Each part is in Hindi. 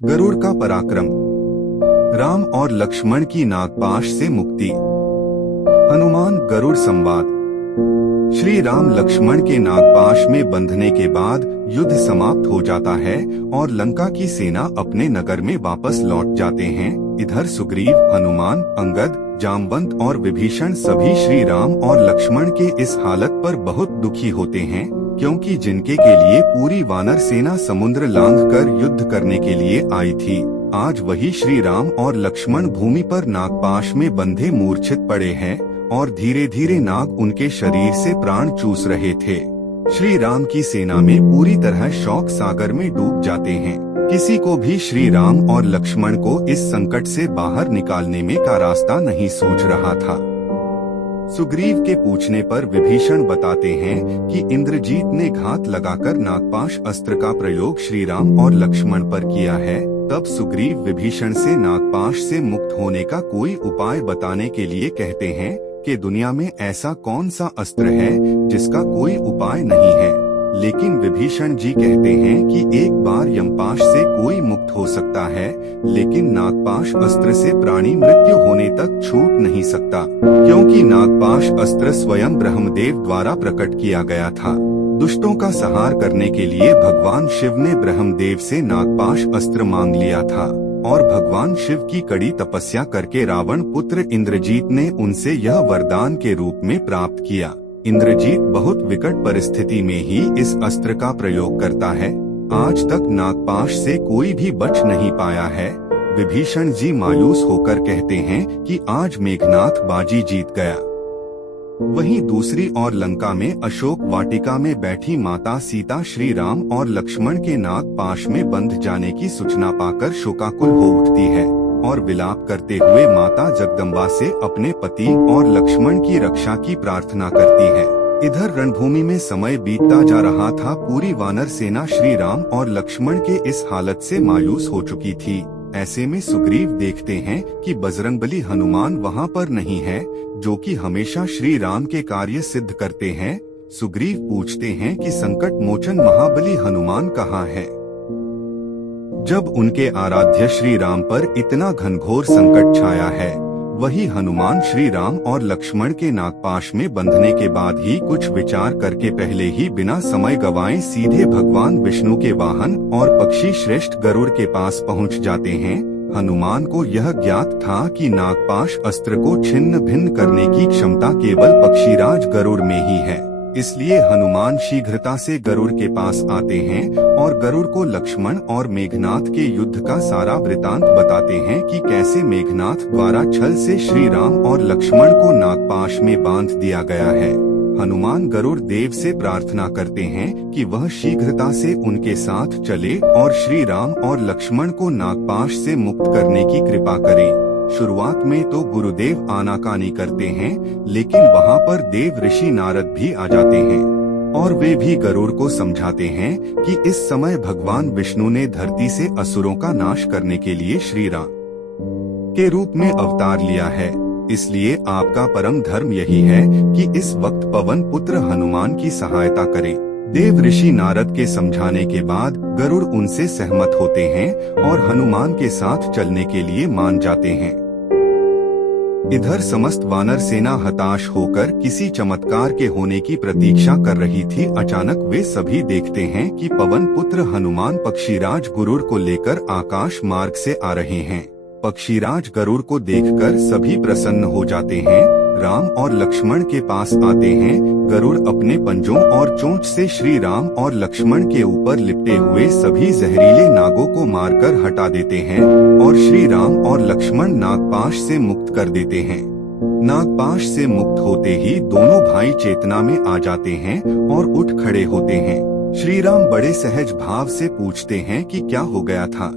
गरुड़ का पराक्रम। राम और लक्ष्मण की नागपाश से मुक्ति। हनुमान गरुड़ संवाद। श्री राम लक्ष्मण के नागपाश में बंधने के बाद युद्ध समाप्त हो जाता है और लंका की सेना अपने नगर में वापस लौट जाते हैं। इधर सुग्रीव, हनुमान, अंगद, जामवंत और विभीषण सभी श्री राम और लक्ष्मण के इस हालत पर बहुत दुखी होते हैं, क्योंकि जिनके के लिए पूरी वानर सेना समुद्र लांघकर युद्ध करने के लिए आई थी, आज वही श्री राम और लक्ष्मण भूमि पर नागपाश में बंधे मूर्छित पड़े हैं और धीरे धीरे नाग उनके शरीर से प्राण चूस रहे थे। श्री राम की सेना में पूरी तरह शोक सागर में डूब जाते हैं। किसी को भी श्री राम और लक्ष्मण को इस संकट से बाहर निकालने में का रास्ता नहीं सूझ रहा था। सुग्रीव के पूछने पर विभीषण बताते हैं कि इंद्रजीत ने घात लगाकर नागपाश अस्त्र का प्रयोग श्री राम और लक्ष्मण पर किया है। तब सुग्रीव विभीषण से नागपाश से मुक्त होने का कोई उपाय बताने के लिए कहते हैं कि दुनिया में ऐसा कौन सा अस्त्र है जिसका कोई उपाय नहीं है। लेकिन विभीषण जी कहते हैं कि एक बार यमपाश से कोई मुक्त हो सकता है, लेकिन नागपाश अस्त्र से प्राणी मृत्यु होने तक छूट नहीं सकता, क्योंकि नागपाश अस्त्र स्वयं ब्रह्मदेव द्वारा प्रकट किया गया था। दुष्टों का संहार करने के लिए भगवान शिव ने ब्रह्मदेव से नागपाश अस्त्र मांग लिया था और भगवान शिव की कड़ी तपस्या करके रावण पुत्र इंद्रजीत ने उनसे यह वरदान के रूप में प्राप्त किया। इंद्रजीत बहुत विकट परिस्थिति में ही इस अस्त्र का प्रयोग करता है। आज तक नागपाश से कोई भी बच नहीं पाया है। विभीषण जी मायूस होकर कहते हैं कि आज मेघनाथ बाजी जीत गया। वहीं दूसरी ओर लंका में अशोक वाटिका में बैठी माता सीता श्री राम और लक्ष्मण के नागपाश में बंध जाने की सूचना पाकर शोकाकुल हो उठती है और विलाप करते हुए माता जगदम्बा से अपने पति और लक्ष्मण की रक्षा की प्रार्थना करती है। इधर रणभूमि में समय बीतता जा रहा था। पूरी वानर सेना श्री राम और लक्ष्मण के इस हालत से मायूस हो चुकी थी। ऐसे में सुग्रीव देखते हैं कि बजरंगबली हनुमान वहाँ पर नहीं है, जो कि हमेशा श्री राम के कार्य सिद्ध करते हैं। सुग्रीव पूछते हैं कि संकट मोचन महाबली हनुमान कहाँ है। जब उनके आराध्य श्री राम पर इतना घनघोर संकट छाया है, वही हनुमान श्री राम और लक्ष्मण के नागपाश में बंधने के बाद ही कुछ विचार करके पहले ही बिना समय गवाए सीधे भगवान विष्णु के वाहन और पक्षी श्रेष्ठ गरुड़ के पास पहुंच जाते हैं। हनुमान को यह ज्ञात था कि नागपाश अस्त्र को छिन्न भिन्न करने की क्षमता केवल पक्षीराज गरुड़ में ही है, इसलिए हनुमान शीघ्रता से गरुड़ के पास आते हैं और गरुड़ को लक्ष्मण और मेघनाथ के युद्ध का सारा वृतांत बताते हैं कि कैसे मेघनाथ द्वारा छल से श्री राम और लक्ष्मण को नागपाश में बांध दिया गया है। हनुमान गरुड़ देव से प्रार्थना करते हैं कि वह शीघ्रता से उनके साथ चले और श्री राम और लक्ष्मण को नागपाश से मुक्त करने की कृपा करें। शुरुआत में तो गुरुदेव आनाकानी करते हैं, लेकिन वहाँ पर देव ऋषि नारद भी आ जाते हैं और वे भी गरुड़ को समझाते हैं कि इस समय भगवान विष्णु ने धरती से असुरों का नाश करने के लिए श्री राम के रूप में अवतार लिया है। इसलिए आपका परम धर्म यही है कि इस वक्त पवन पुत्र हनुमान की सहायता करें। देव ऋषि नारद के समझाने के बाद गरुड़ उनसे सहमत होते हैं और हनुमान के साथ चलने के लिए मान जाते हैं। इधर समस्त वानर सेना हताश होकर किसी चमत्कार के होने की प्रतीक्षा कर रही थी। अचानक वे सभी देखते हैं कि पवन पुत्र हनुमान पक्षीराज गरुड़ को लेकर आकाश मार्ग से आ रहे हैं। पक्षीराज गरुड़ को देखकर सभी प्रसन्न हो जाते हैं। राम और लक्ष्मण के पास आते हैं। गरुड़ अपने पंजों और चोंच से श्री राम और लक्ष्मण के ऊपर लिपटे हुए सभी जहरीले नागों को मारकर हटा देते हैं और श्री राम और लक्ष्मण नागपाश से मुक्त कर देते हैं। नागपाश से मुक्त होते ही दोनों भाई चेतना में आ जाते हैं और उठ खड़े होते हैं। श्री राम बड़े सहज भाव से पूछते हैं कि क्या हो गया था।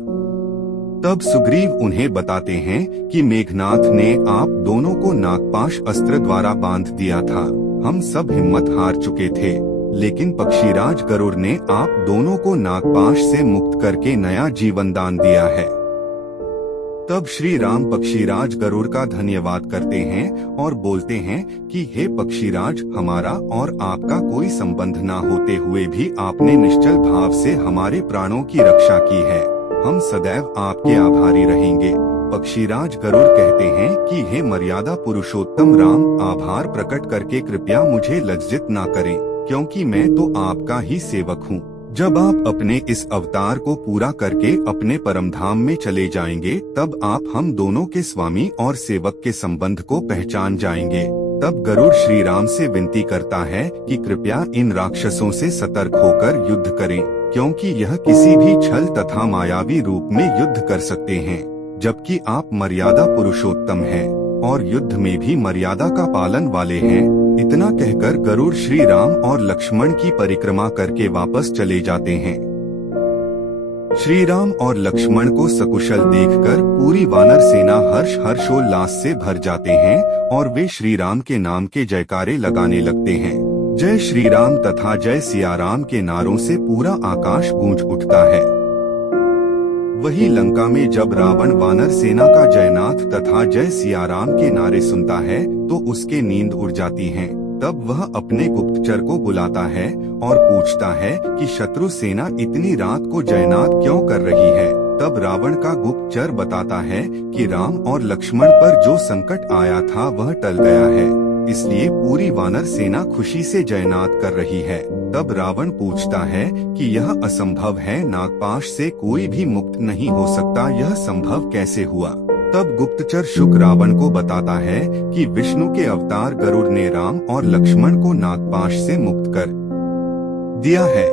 तब सुग्रीव उन्हें बताते हैं कि मेघनाथ ने आप दोनों को नागपाश अस्त्र द्वारा बांध दिया था। हम सब हिम्मत हार चुके थे, लेकिन पक्षीराज गरुड़ ने आप दोनों को नागपाश से मुक्त करके नया जीवन दान दिया है। तब श्री राम पक्षीराज गरुड़ का धन्यवाद करते हैं और बोलते हैं कि हे पक्षीराज, हमारा और आपका कोई संबंध न होते हुए भी आपने निश्चल भाव से हमारे प्राणों की रक्षा की है। हम सदैव आपके आभारी रहेंगे। पक्षीराज गरुड़ कहते हैं कि हे मर्यादा पुरुषोत्तम राम, आभार प्रकट करके कृपया मुझे लज्जित ना करें, क्योंकि मैं तो आपका ही सेवक हूँ। जब आप अपने इस अवतार को पूरा करके अपने परमधाम में चले जाएंगे, तब आप हम दोनों के स्वामी और सेवक के संबंध को पहचान जाएंगे। तब गरुड़ श्री राम से विनती करता है कि कृपया इन राक्षसों से सतर्क होकर युद्ध करें, क्योंकि यह किसी भी छल तथा मायावी रूप में युद्ध कर सकते हैं, जबकि आप मर्यादा पुरुषोत्तम हैं और युद्ध में भी मर्यादा का पालन वाले हैं। इतना कहकर गरुड़ श्री राम और लक्ष्मण की परिक्रमा करके वापस चले जाते हैं। श्री राम और लक्ष्मण को सकुशल देखकर पूरी वानर सेना हर्षोल्लास से भर जाते हैं और वे श्री राम के नाम के जयकारे लगाने लगते हैं। जय श्री राम तथा जय सिया राम के नारों से पूरा आकाश गूंज उठता है। वही लंका में जब रावण वानर सेना का जयनाथ तथा जय सिया राम के नारे सुनता है तो उसके नींद उड़ जाती है। तब वह अपने गुप्तचर को बुलाता है और पूछता है कि शत्रु सेना इतनी रात को जयनाद क्यों कर रही है। तब रावण का गुप्तचर बताता है कि राम और लक्ष्मण पर जो संकट आया था वह टल गया है, इसलिए पूरी वानर सेना खुशी से जयनाद कर रही है। तब रावण पूछता है कि यह असंभव है, नागपाश से कोई भी मुक्त नहीं हो सकता, यह संभव कैसे हुआ। तब गुप्तचर शुक रावण को बताता है कि विष्णु के अवतार गरुड़ ने राम और लक्ष्मण को नागपाश से मुक्त कर दिया है।